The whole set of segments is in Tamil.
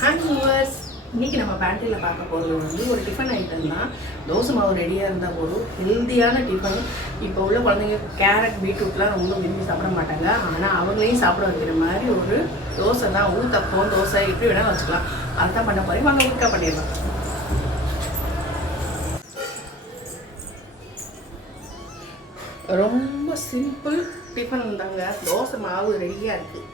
ஹாய் மூவர்ஸ் இன்னைக்கு நம்ம பேண்ட்ரியில் பார்க்க போகிறது வந்து ஒரு டிஃபன் ஐட்டம் தான். தோசை மாவு ரெடியாக இருந்தால் போதும். ஹெல்த்தியான டிஃபன் இப்போ உள்ள குழந்தைங்க கேரட் பீட்ரூட்லாம் ரொம்ப விரும்பி சாப்பிட மாட்டாங்க. ஆனால் அவங்களையும் சாப்பிட வைக்கிற மாதிரி ஒரு தோசை தான். ஊத்தப்பம் தோசை இப்படி வேணாலும் வச்சுக்கலாம். அதுதான் பண்ண போகிறேன் வாங்க ஊக்கா பண்ணிடலாம். ரொம்ப சிம்பிள் டிஃபன் தாங்க. தோசை மாவு ரெடியாக இருக்குது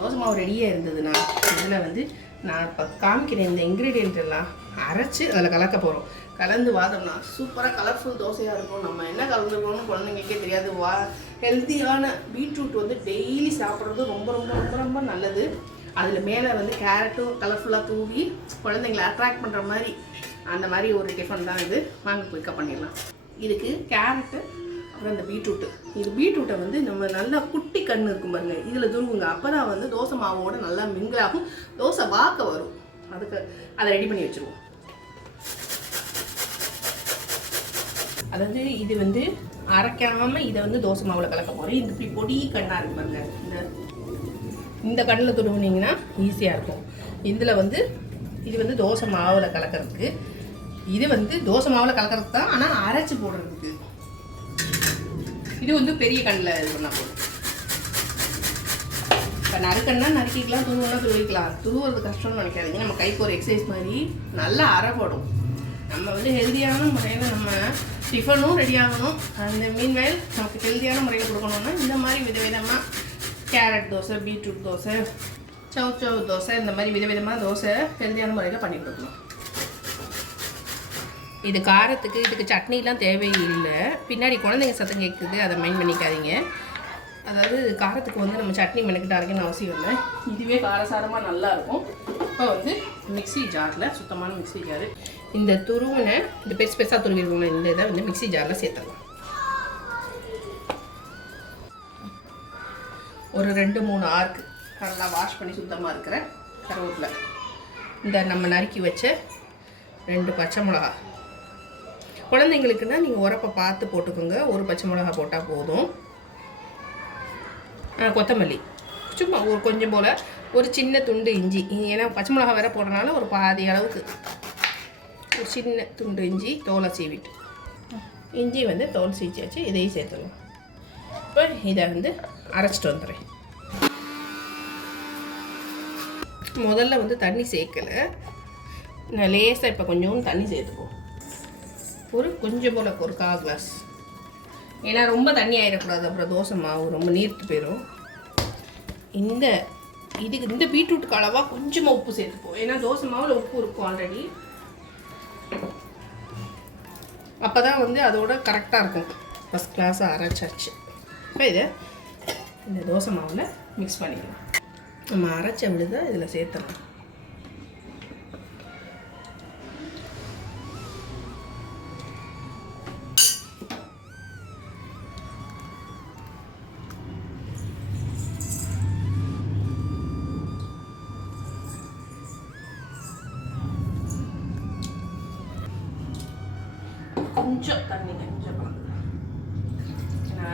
தோசை மாவு ரெடியாக இருந்ததுன்னா இதில் வந்து நான் இப்போ காமிக்கிறேன் இந்த இன்க்ரீடியன்ட் எல்லாம். அரைச்சி அதில் கலக்க போகிறோம் கலந்து வாதம்னா சூப்பராக கலர்ஃபுல் தோசையாக இருக்கும். நம்ம என்ன கலந்துருக்கோம்னு குழந்தைங்களுக்கே தெரியாது. வா ஹெல்த்தியான பீட்ரூட் வந்து டெய்லி சாப்பிட்றது ரொம்ப ரொம்ப ரொம்ப ரொம்ப நல்லது. அதில் மேலே வந்து கேரட்டும் கலர்ஃபுல்லாக தூவி குழந்தைங்களை அட்ராக்ட் பண்ணுற மாதிரி அந்த மாதிரி ஒரு டிஃபன் தான் இது. வாங்க குயிக்காக பண்ணிடலாம். இதுக்கு கேரட்டு அப்புறம் இந்த பீட்ரூட்டு. இது பீட்ரூட்டை வந்து நம்ம நல்லா குட்டி கண் இருக்கும் பாருங்க. இதில் துருவுங்க அப்போ தான் வந்து தோசை மாவோட நல்லா mingle தோசை வாக்க வரும். அதுக்கு அதை ரெடி பண்ணி வச்சுருவோம். அதாவது இது வந்து அரைக்காமல் இதை வந்து தோசை மாவில் கலக்க போகிறேன் இது இப்படி பொடி கண்ணாக இருக்கு பாருங்க. இந்த இந்த கண்ணில் துருவுனீங்கன்னா ஈஸியாக இருக்கும். இதில் வந்து இது வந்து தோசை மாவில் கலக்கிறதுக்கு இது வந்து தோசை மாவில் கலக்கிறதுக்கு தான் ஆனால் அரைச்சி போடுறதுக்கு. இது வந்து பெரிய கண்ணில் இது பண்ணால் போதும். இப்போ நறுக்கன்னா நறுக்கிக்கலாம் துருவனா துருவிக்கலாம். துருவுறது கஷ்டம்னு நினைக்காதீங்க. நம்ம கைக்கு ஒரு எக்ஸசைஸ் மாதிரி நல்லா அறப்படும் நம்ம வந்து ஹெல்த்தியான முறையில் நம்ம டிஃபனும் ரெடி ஆகணும். அந்த மீன்வேல் நமக்கு ஹெல்த்தியான முறையில் கொடுக்கணும்னா இந்த மாதிரி விதவிதமாக கேரட் தோசை பீட்ரூட் தோசை சவு சவு தோசை இந்த மாதிரி விதவிதமாக தோசை ஹெல்த்தியான முறையில் பண்ணி கொடுக்கணும். இது காரத்துக்கு இதுக்கு சட்னிலாம் தேவையில்லை. பின்னாடி குழந்தைங்க சத்தம் கேட்குது அதை மைண்ட் பண்ணிக்காதீங்க. அதாவது காரத்துக்கு வந்து நம்ம சட்னி மெனக்கிட்டு அரைக்கணும் அவசியம் இல்லை. இதுவே காரசாரமாக நல்லாயிருக்கும் இப்போ வந்து மிக்ஸி ஜாரில் சுத்தமான மிக்ஸி ஜாரு. இந்த துருவினை இந்த பெருசு பெருசாக துருவிருக்கோம்ல இந்த இதை வந்து மிக்ஸி ஜாரில் சேர்த்துடலாம். ஒரு ரெண்டு மூணு ஆர்க்கு நல்லா வாஷ் பண்ணி சுத்தமாக இருக்கிற கருவேப்பிலை. இந்த நம்ம நறுக்கி வச்ச ரெண்டு பச்சை மிளகா. குழந்தைங்களுக்குன்னா நீங்கள் உரப்பை பார்த்து போட்டுக்கோங்க. ஒரு பச்சை மிளகா போட்டால் போதும். கொத்தமல்லி. சும்மா ஒரு கொஞ்சம் போல் ஒரு சின்ன துண்டு இஞ்சி. ஏன்னா பச்சை மிளகா வேற போடுறதுனால ஒரு பாதி அளவுக்கு. ஒரு சின்ன துண்டு இஞ்சி தோலை சீவிட்டு. இஞ்சி வந்து தோல் சீச்சாச்சு இதையும் சேர்த்துடலாம். இப்போ இதை வந்து அரைச்சிட்டு வந்துடுறேன். முதல்ல வந்து தண்ணி சேர்க்கலை. நான் லேசாக இப்போ கொஞ்சம் தண்ணி சேர்த்துக்குவோம். ஒரு கொஞ்சம் போல் ஒரு கால் கிளாஸ் ஏன்னா ரொம்ப தண்ணி ஆயிடக்கூடாது அப்புறம் தோசை மாவு ரொம்ப நீர்த்து போயிடும் இந்த இதுக்கு இந்த பீட்ரூட்டுக்கு அளவாக கொஞ்சமாக உப்பு சேர்த்துப்போம். ஏன்னா தோசை மாவில் உப்பு இருக்கும் ஆல்ரெடி அப்போ தான் வந்து அதோட கரெக்டாக இருக்கும். ஃபஸ்ட் கிளாஸாக அரைச்சாச்சு. இப்போ இதை இந்த தோசை மாவில் மிக்ஸ் பண்ணிக்கலாம். நம்ம அரைச்ச விழுதை இதில் சேர்த்துடலாம். கொஞ்சம் தண்ணி கொஞ்சம் ஏன்னா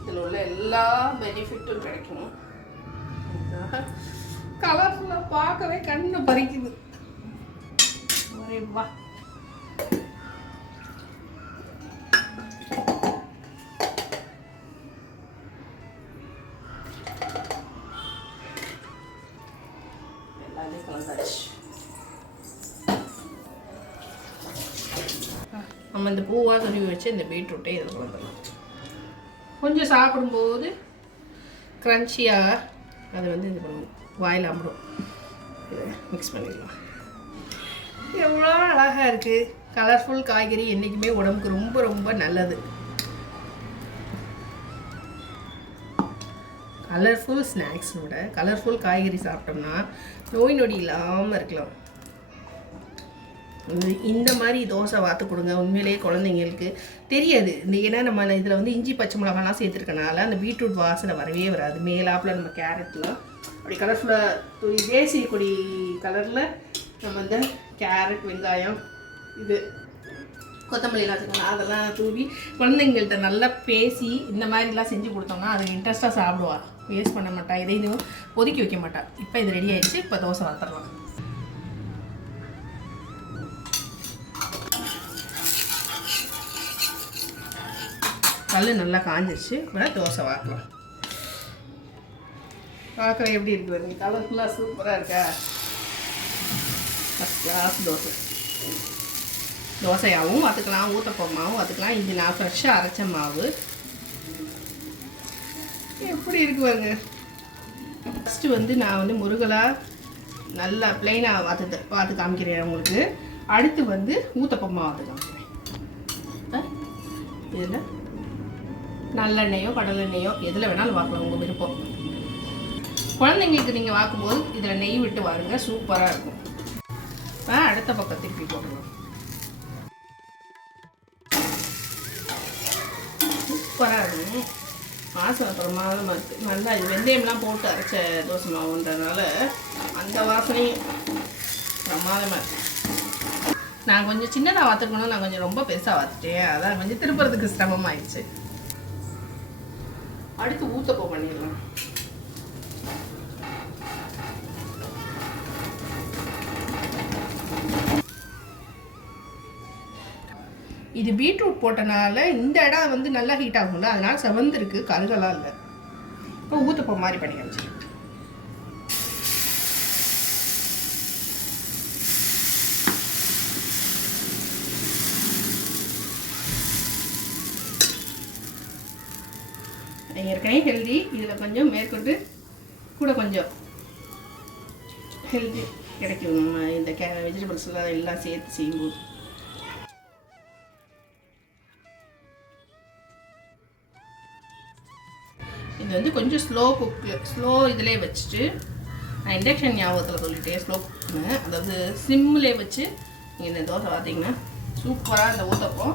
இதில் உள்ள எல்லா பெனிஃபிட்டும் கிடைக்கும். கலர்ஃபுல்லாக பார்க்கவே கண்ணு பறிக்குது. ஒரே வா. நம்ம இந்த பூவாக துருவி வச்சு இந்த பீட்ரூட்டை இதில் கலந்துடலாம் கொஞ்சம் சாப்பிடும்போது க்ரன்ச்சியாக அது வந்து இது பண்ணுவோம் வாயில் அம்பிடும் இதை மிக்ஸ் பண்ணிடலாம் எவ்வளோ அழகாக இருக்குது கலர்ஃபுல் காய்கறி என்றைக்குமே உடம்புக்கு ரொம்ப ரொம்ப நல்லது. கலர்ஃபுல் ஸ்நாக்ஸோட கலர்ஃபுல் காய்கறி சாப்பிட்டோம்னா நோய் நொடி இல்லாமல் இருக்கலாம். இந்த- இந்த மாதிரி தோசை வாத்து கொடுங்க. உண்மையிலேயே குழந்தைங்களுக்கு தெரியாது. இந்த ஏன்னா நம்ம இதில் வந்து இஞ்சி பச்சை மிளகாலாம் சேர்த்துருக்கனால அந்த பீட்ரூட் வாசனை வரவே வராது. மேலாப்பில் நம்ம கேரட்லாம் அப்படி கலர்ஃபுல்லாக தேசிய கொடி கலரில் நம்ம இந்த கேரட் வெங்காயம் இது கொத்தமல்லிலாம் வச்சுக்கணும் அதெல்லாம் தூவி குழந்தைங்கள்ட்ட நல்லா பேசி இந்த மாதிரிலாம் செஞ்சு கொடுத்தோம்னா அது இன்ட்ரெஸ்ட்டாக சாப்பிடுவா. வேஸ்ட் பண்ண மாட்டா. இதையும் ஒதுக்கி வைக்க மாட்டா. இப்போ இது ரெடி ஆயிடுச்சு. இப்போ தோசை வளர்த்துடலாம் கல் நல்லா காஞ்சிருச்சு. இப்போ தோசை வாக்கலாம். பார்க்குற எப்படி இருக்கு பாருங்க. கலர்ஃபுல்லாக சூப்பராக இருக்கா? First class dosa. தோசையாகவும் பார்த்துக்கலாம் ஊத்தப்பமாவும் பார்த்துக்கலாம் இஞ்சி நான் ஃப்ரெஷ்ஷாக அரைச்ச மாவு. எப்படி இருக்கு பாருங்க. ஃபஸ்ட்டு வந்து நான் வந்து முருகலாக நல்லா பிளெயினாக பார்த்து பார்த்து காமிக்கிறேன் உங்களுக்கு. அடுத்து வந்து ஊத்தப்பமாக பார்த்து காமிக்கிறேன் இதில் நல்லெண்ணெயோ கடலெண்ணெயோ எதில் வேணாலும் வாக்கலாம் உங்கள் விருப்பம். குழந்தைங்களுக்கு நீங்கள் வாக்கும்போது இதில் நெய் விட்டு வாருங்க சூப்பராக இருக்கும். ஆ அடுத்த பக்கம் திருப்பி போட்டுருவோம் சூப்பராக இருக்கும். வாசம் பிரமாதமாக இருக்குது நல்லா இது வெந்தயம்லாம் போட்டு அரைச்ச தோசை மாவுன்றதுனால அந்த வாசனையும் பிரமாதமாக இருக்குது நான் கொஞ்சம் சின்னதாக வாத்துக்கணும் நான் கொஞ்சம் ரொம்ப பெருசாக வாத்துட்டேன். அதான் கொஞ்சம் திருப்புறதுக்கு சிரமமாயிடுச்சு. அடுத்து ஊத்தப்போ பண்ணிடலாம். இது பீட்ரூட் போட்டனால இந்த இடம் வந்து நல்லா ஹீட் ஆகும்ல அதனால செவந்திருக்கு கருகலாம் இல்லை இப்போ ஊத்தப்பம் மாதிரி பண்ணி வச்சுருக்கேன். ஏற்கனவே ஹெல்தி இதில் கொஞ்சம் மேற்கொண்டு கூட கொஞ்சம் ஹெல்தி கிடைக்கும். இந்த கே வெஜிடபிள்ஸ்லாம் எல்லாம் சேர்த்து செய்யும்போது. இது வந்து கொஞ்சம் ஸ்லோ குக்கில் ஸ்லோ இதிலே வச்சுட்டு நான் இண்டக்ஷன் ஞாபகத்தில் சொல்லிட்டேன் ஸ்லோ குக்குன்னு அதாவது சிம்மிலே வச்சு நீங்கள் இந்த தோசை பார்த்தீங்கன்னா சூப்பராக இந்த ஊற்றப்போ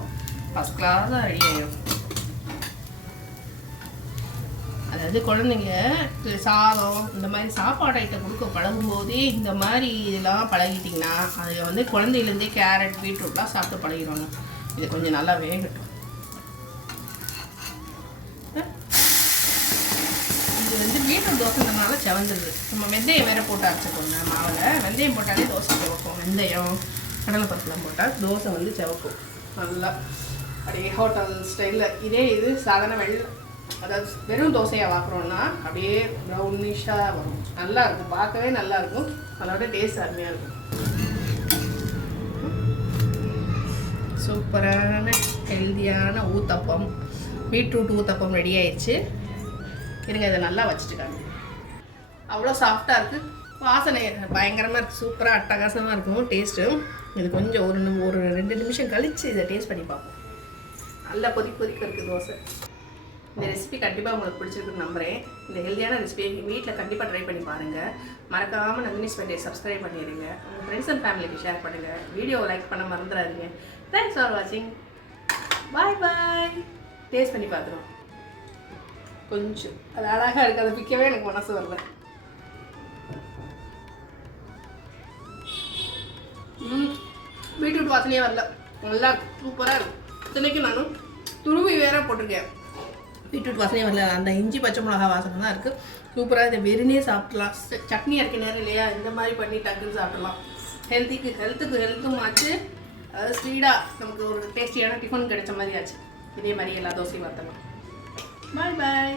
ஃபஸ்ட் கிளாஸாக ரெடி ஆகிடும் அதாவது குழந்தைங்க சாதம் இந்த மாதிரி சாப்பாடு ஐட்டம் கொடுக்க பழகும் போதே இந்த மாதிரி இதெல்லாம் பழகிட்டிங்கன்னா அதை வந்து குழந்தையிலேருந்தே கேரட் பீட்ரூட்லாம் சாப்பிட்டு பழகிடுவாங்க. இது கொஞ்சம் நல்லா வேகட்டும். இது வந்து பீட்ரூட் தோசைன்றனால செவந்துடுது நம்ம வெந்தயம் வேற போட்டு அரைச்சிக்கோங்க. மாவில் வெந்தயம் போட்டாலே தோசை செவக்கும் வெந்தயம் கடலைப்பருப்புலாம் போட்டால் தோசை வந்து செவக்கும். நல்லா அப்படியே ஹோட்டல் ஸ்டைலில் இதே இது சாதாரண வெள்ளை அதாவது வெறும் தோசையை வாக்குறோன்னா அப்படியே ப்ரௌனிஷாக வரும். நல்லா இருக்கும். பார்க்கவே நல்லா இருக்கும். அதோட டேஸ்ட் அருமையாக இருக்கும். சூப்பரான ஹெல்தியான ஊத்தப்பம். பீட்ரூட் ஊத்தப்பம் ரெடி ஆயிடுச்சு இருங்க இதை நல்லா வச்சுட்டுக்காங்க அவ்வளோ சாஃப்டாக இருக்குது வாசனை பயங்கரமாக இருக்குது சூப்பராக அட்டகாசமாக இருக்கும். டேஸ்ட்டும் இது கொஞ்சம் ஒரு நிமி- ஒரு ரெண்டு நிமிஷம் கழித்து இதை டேஸ்ட் பண்ணி பார்ப்போம். நல்லா கொதி கொதிக்க இருக்குது தோசை. இந்த ரெசிபி கண்டிப்பாக உங்களுக்கு பிடிச்சிருக்குன்னு நம்புகிறேன் இந்த ஹெல்தியான ரெசிபியை வீட்டில் கண்டிப்பாக ட்ரை பண்ணி பாருங்கள் மறக்காமல் நந்தினிஸ் பண்ணி சப்ஸ்கிரைப் பண்ணிடுங்க. உங்கள் ஃப்ரெண்ட்ஸ் அண்ட் ஃபேமிலிக்கு ஷேர் பண்ணுங்கள் வீடியோவை லைக் பண்ண மறந்துடாதீங்க. தேங்க்ஸ் ஃபார் வாட்சிங் பாய் பாய் டேஸ்ட் பண்ணி பார்த்துருவோம். கொஞ்சம். அது அழகாக இருக்குது அதை பிக்கவே எனக்கு மனசு வரல. ம். பீட்ரூட் வாசனையே வரல. நல்லா சூப்பராக இருக்கும் இத்தனைக்கும் நானும் துருவி வேற போட்டிருக்கேன். பீட்ரூட் வாசனையும் வரல. அந்த இஞ்சி பச்சை மிளகா வாசனை தான் இருக்குது சூப்பராக இதை வெறுனே சாப்பிடலாம். சட்னி அரைக்க நேரம் இல்லையா? இந்த மாதிரி பண்ணி டக்குன்னு சாப்பிடலாம். ஹெல்த்திக்கு ஹெல்த்துக்கு ஹெல்த்தும் ஆச்சு. அதாவது ஸ்பீடாக நமக்கு ஒரு டேஸ்டியான டிஃபன் கிடைச்ச மாதிரி ஆச்சு. இதே மாதிரி எல்லா தோசையும் வரலாம் பாய் பாய்